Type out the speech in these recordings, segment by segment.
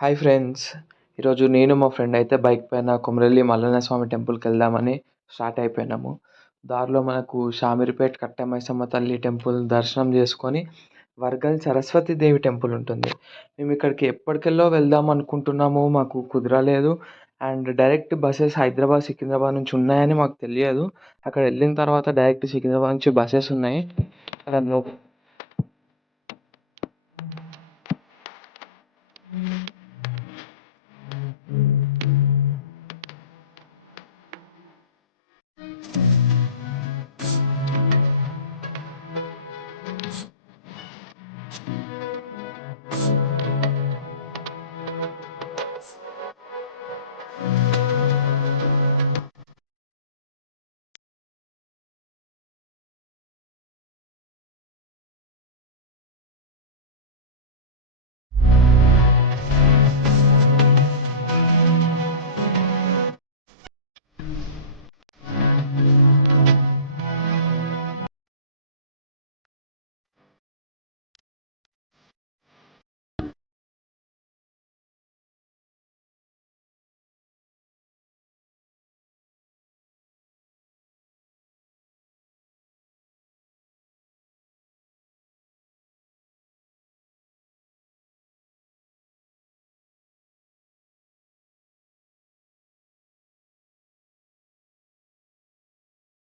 Hi friends. ఈరోజు నేను మా ఫ్రెండ్ అయితే బైక్ పైన కొమరల్లి మల్లన్న స్వామి టెంపుల్కి వెళ్దామని స్టార్ట్ అయిపోయినాము. దారిలో మనకు షామీర్పేట్ కట్టమైసమ్మ తల్లి టెంపుల్ దర్శనం చేసుకొని వర్గల్ సరస్వతి దేవి టెంపుల్ ఉంటుంది. మేము ఇక్కడికి ఎప్పటికెళ్ళో వెళ్దాం అనుకుంటున్నాము, మాకు కుదరలేదు. And direct buses Hyderabad Secunderabad నుంచి ఉన్నాయని మాకు తెలియదు. అక్కడ వెళ్ళిన తర్వాత డైరెక్ట్ సికింద్రాబాద్ నుంచి బస్సెస్ ఉన్నాయి. అక్కడ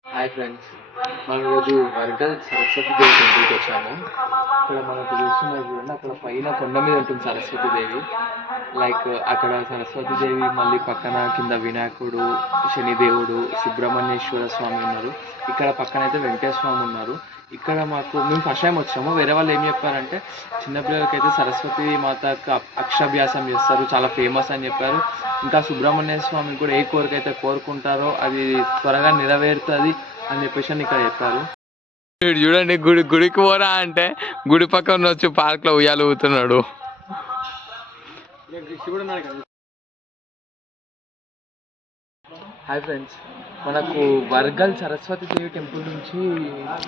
హాయ్ ఫ్రెండ్స్, మనం ఈరోజు వర్గల్ సరస్వతి దేవి టెంపుల్కి వచ్చాము. ఇక్కడ మనకు చూస్తున్నది చూడండి, అక్కడ పైన కొండ మీద ఉంటుంది సరస్వతి దేవి. లైక్ అక్కడ సరస్వతి దేవి, మళ్ళీ పక్కన కింద వినాయకుడు, శనిదేవుడు, సుబ్రహ్మణ్యేశ్వర స్వామి ఉన్నారు. ఇక్కడ పక్కన అయితే వెంకటేశ్వర స్వామి ఉన్నారు. ఇక్కడ మేము ఫస్ట్ టైం వచ్చాము. వేరే వాళ్ళు ఏం చెప్పారంటే చిన్నపిల్లలకైతే సరస్వతి మాతకు అక్షాభ్యాసం చేస్తారు, చాలా ఫేమస్ అని చెప్పారు. ఇంకా సుబ్రహ్మణ్య స్వామిని కూడా ఏ కోరిక అయితే కోరుకుంటారో అది త్వరగా నెరవేరుతుంది అని చెప్పేసి ఇక్కడ చెప్పారు. చూడండి, గుడికి పోరా అంటే గుడి పక్కన వచ్చి పార్క్ లో ఉయ్యాలు ఊతున్నాడు. హాయ్ ఫ్రెండ్స్, మనకు వర్గల్ సరస్వతి దేవి టెంపుల్ నుంచి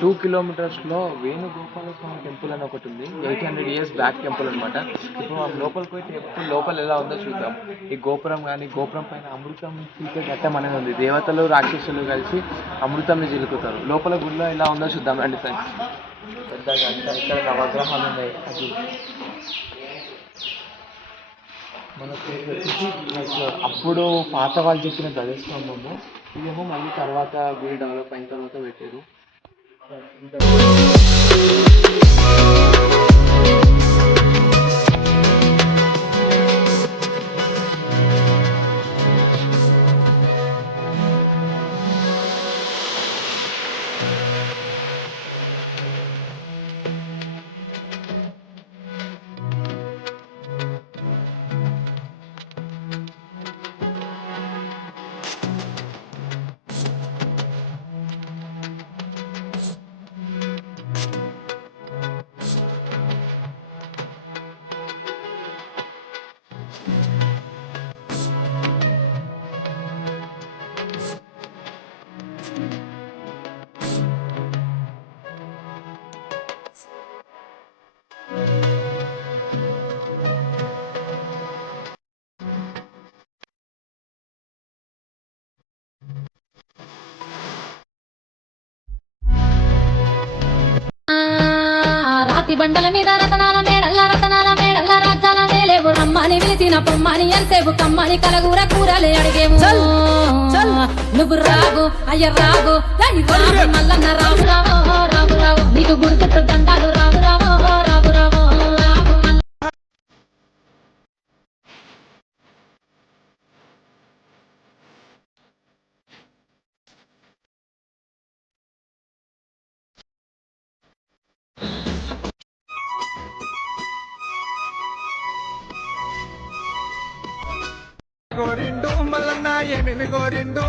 2 కిలోమీటర్స్లో వేణుగోపాల స్వామి టెంపుల్ అని ఒకటి ఉంది. 800 years బ్యాక్ టెంపుల్ అనమాట. ఇప్పుడు మనం లోపలికి పోయి టెంపుల్ లోపల ఎలా ఉందో చూద్దాం. ఈ గోపురం కానీ, గోపురం పైన అమృతం తీసే ఘట్టం అనేది ఉంది. దేవతలు రాక్షసులు కలిసి అమృతంని చిలుకుతారు. లోపల గుడిలో ఎలా ఉందో చూద్దాం రండి ఫ్రెండ్స్. పెద్దగా ఇక్కడ నవగ్రహాలు ఉన్నాయి. అది మనకు అప్పుడు పాత వాళ్ళు చెప్పిన ధ్వజస్తంభము. ఇదేమో మళ్ళీ తర్వాత గుడి డెవలప్ అయిన తర్వాత పెట్టారు. రాతి బండల మీద రతనాల మేడల్ల రాజ్యాల నేలేవు. రమ్మని పిలిచిన పొమ్మని ఎంతసేపు కమ్మని కలగూర కూరలే అడిగేము. నువ్వు రావు అయ్య రావు మల్లన్న రావు రావో రావు రావు, నీకు గుర్తు దండాలు రావు రావో రావు రావో. గోరిండు మల్లన్న ఏమి గోరిండు,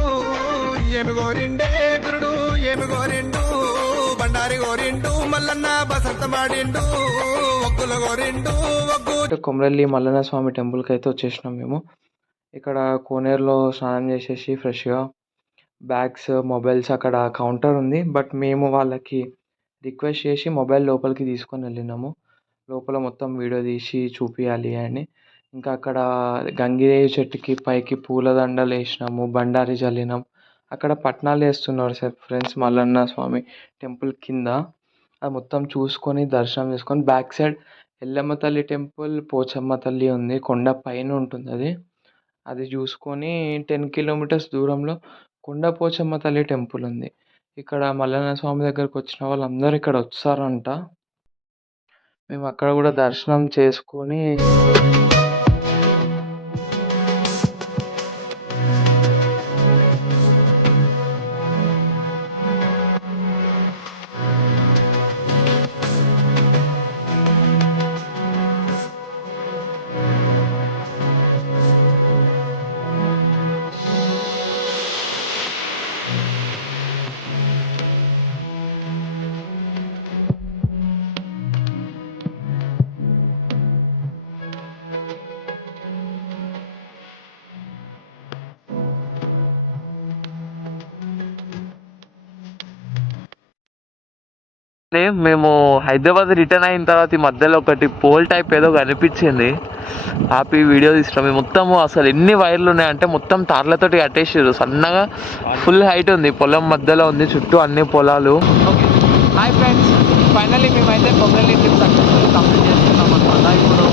ఏమి గోరిండే గురుడు, ఏమి గోరిండు బండారి గోరిండు మల్లన్న బసంత మాడిండు, ఒగ్గుల గోరిండు ఒగ్గు. కొమరల్లి మల్లన్న స్వామి టెంపుల్కి అయితే వచ్చేసినాం మేము. ఇక్కడ కోనేరులో స్నానం చేసేసి ఫ్రెష్గా బ్యాగ్స్, మొబైల్స్ అక్కడ కౌంటర్ ఉంది. బట్ మేము వాళ్ళకి రిక్వెస్ట్ చేసి మొబైల్ లోపలికి తీసుకొని వెళ్ళినాము. లోపల మొత్తం వీడియో తీసి చూపించాలి అని. ఇంకా అక్కడ గంగిరేవి చెట్టుకి పైకి పూలదండలు వేసినాము, బండారి జల్లినాం. అక్కడ పట్నాలు వేస్తున్నారు సార్ ఫ్రెండ్స్, మల్లన్న స్వామి టెంపుల్ కింద. అది మొత్తం చూసుకొని దర్శనం చేసుకొని బ్యాక్ సైడ్ ఎల్లమ్మ తల్లి టెంపుల్, పోచమ్మ తల్లి ఉంది, కొండ పైన ఉంటుంది అది. అది చూసుకొని 10 కిలోమీటర్స్ దూరంలో కొండ పోచమ్మ తల్లి టెంపుల్ ఉంది. ఇక్కడ మల్లన్న స్వామి దగ్గరకు వచ్చిన వాళ్ళందరూ ఇక్కడ వస్తారంట. మేము అక్కడ కూడా దర్శనం చేసుకొని మేము హైదరాబాద్ రిటర్న్ అయిన తర్వాత ఈ మధ్యలో ఒకటి పోల్ టైప్ ఏదో కనిపించింది, ఆపి వీడియో తీసినాం. మొత్తము అసలు ఎన్ని వైర్లు ఉన్నాయంటే మొత్తం తార్లతోటి కట్టేసారు సన్నగా, ఫుల్ హైట్ ఉంది, పొలం మధ్యలో ఉంది, చుట్టూ అన్ని పొలాలు. ఓకే హాయ్ ఫ్రెండ్స్, ఫైనల్లీ మేమైతే కొమరవెల్లి ట్రిప్ సక్సెస్ఫుల్ కంప్లీట్ చేసుకున్నాం అనమాట. ఇప్పుడు